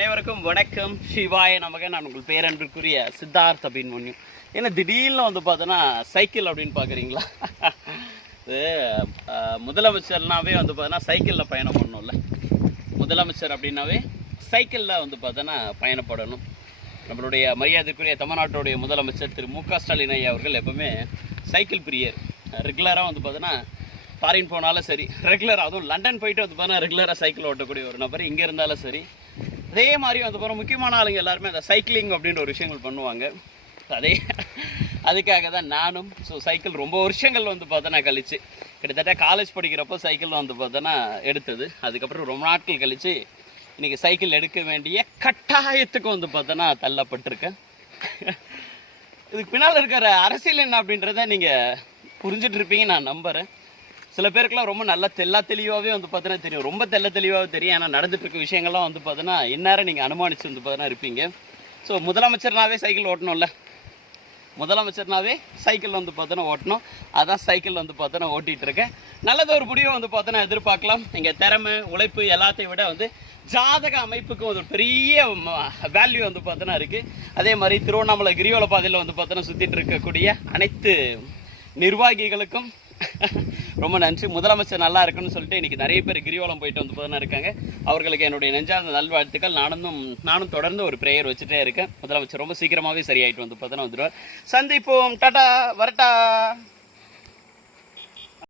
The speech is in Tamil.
அனைவருக்கும் வணக்கம். சிவாய நமக்கு. நான் உங்கள் பேரன்பிற்குரிய சித்தார்த் அபிமன்யு. ஏன்னா திடீர்னு வந்து பார்த்தோன்னா சைக்கிள் அப்படின்னு பார்க்குறீங்களா? இது முதலமைச்சர்னாவே வந்து பார்த்தோன்னா சைக்கிளில் பயணம் பண்ணணும்ல. முதலமைச்சர் அப்படின்னாவே சைக்கிளில் வந்து பார்த்தோன்னா பயணப்படணும். நம்மளுடைய மரியாதைக்குரிய தமிழ்நாட்டுடைய முதலமைச்சர் திரு மு.க. ஸ்டாலின் ஐயா அவர்கள் எப்பவுமே சைக்கிள் பிரியர். ரெகுலராக வந்து பார்த்தோன்னா ஃபாரின் போனாலும் சரி, ரெகுலராக அதுவும் லண்டன் போயிட்டு வந்து பார்த்தா ரெகுலராக சைக்கிள் ஓட்டக்கூடிய ஒரு நபர். இங்கே இருந்தாலும் சரி, அதே மாதிரி வந்து போகிற முக்கியமான ஆளுங்க எல்லாருமே அந்த சைக்கிளிங் அப்படின்ற ஒரு விஷயங்கள் பண்ணுவாங்க. அதுக்காக தான் நானும் சைக்கிள் ரொம்ப வருஷங்கள் வந்து பார்த்தோன்னா கழிச்சு, கிட்டத்தட்ட காலேஜ் படிக்கிறப்போ சைக்கிள் வந்து பார்த்தோன்னா எடுத்தது. அதுக்கப்புறம் ரொம்ப நாட்கள் கழித்து இன்றைக்கி சைக்கிள் எடுக்க வேண்டிய கட்டாயத்துக்கு வந்து பார்த்தோன்னா தள்ளப்பட்டிருக்கேன். இதுக்கு பின்னால் இருக்கிற அரசியல் என்ன அப்படின்றத நீங்கள் புரிஞ்சுட்டு இருப்பீங்க நான் நம்புகிறேன். சில பேருக்குலாம் ரொம்ப நல்லா தெளிவாகவே வந்து பார்த்தோன்னா தெரியும், ரொம்ப தெளிவாகவே தெரியும். ஏன்னா நடந்துட்டு இருக்க விஷயங்கள்லாம் வந்து பார்த்தோன்னா இந்நேரம் நீங்கள் அனுமானித்து வந்து பார்த்தோன்னா இருப்பீங்க. ஸோ முதலமைச்சர்னாவே சைக்கிள் ஓட்டணும்ல, முதலமைச்சர்னாவே சைக்கிள் வந்து பார்த்தோன்னா ஓட்டணும். அதான் சைக்கிள் வந்து பார்த்தோன்னா ஓட்டிகிட்டு இருக்கேன். நல்லது ஒரு முடிவை வந்து பார்த்தோன்னா எதிர்பார்க்கலாம். நீங்கள் திறமை உழைப்பு எல்லாத்தையும் விட வந்து ஜாதக அமைப்புக்கு ஒரு பெரிய வேல்யூ வந்து பார்த்தோன்னா இருக்குது. அதே மாதிரி திருவண்ணாமலை கிரிவல பாதையில் வந்து பார்த்தோன்னா சுற்றிட்டு இருக்கக்கூடிய அனைத்து நிர்வாகிகளுக்கும் ரொம்ப நன்றி. முதலமைச்சர் நல்லா இருக்குன்னு சொல்லிட்டு இன்றைக்கி நிறைய பேர் கிரிவலம் போயிட்டு வந்து போதுனா இருக்காங்க. அவர்களுக்கு என்னுடைய நெஞ்சார்ந்த நல்வாழ்த்துக்கள். நானும் தொடர்ந்து ஒரு ப்ரேயர் வச்சுட்டே இருக்கேன். முதலமைச்சர் ரொம்ப சீக்கிரமாகவே சரியாயிட்டு வந்து பார்த்தோன்னா வந்துடுவார். சந்திப்போம். டாடா, வரட்டா.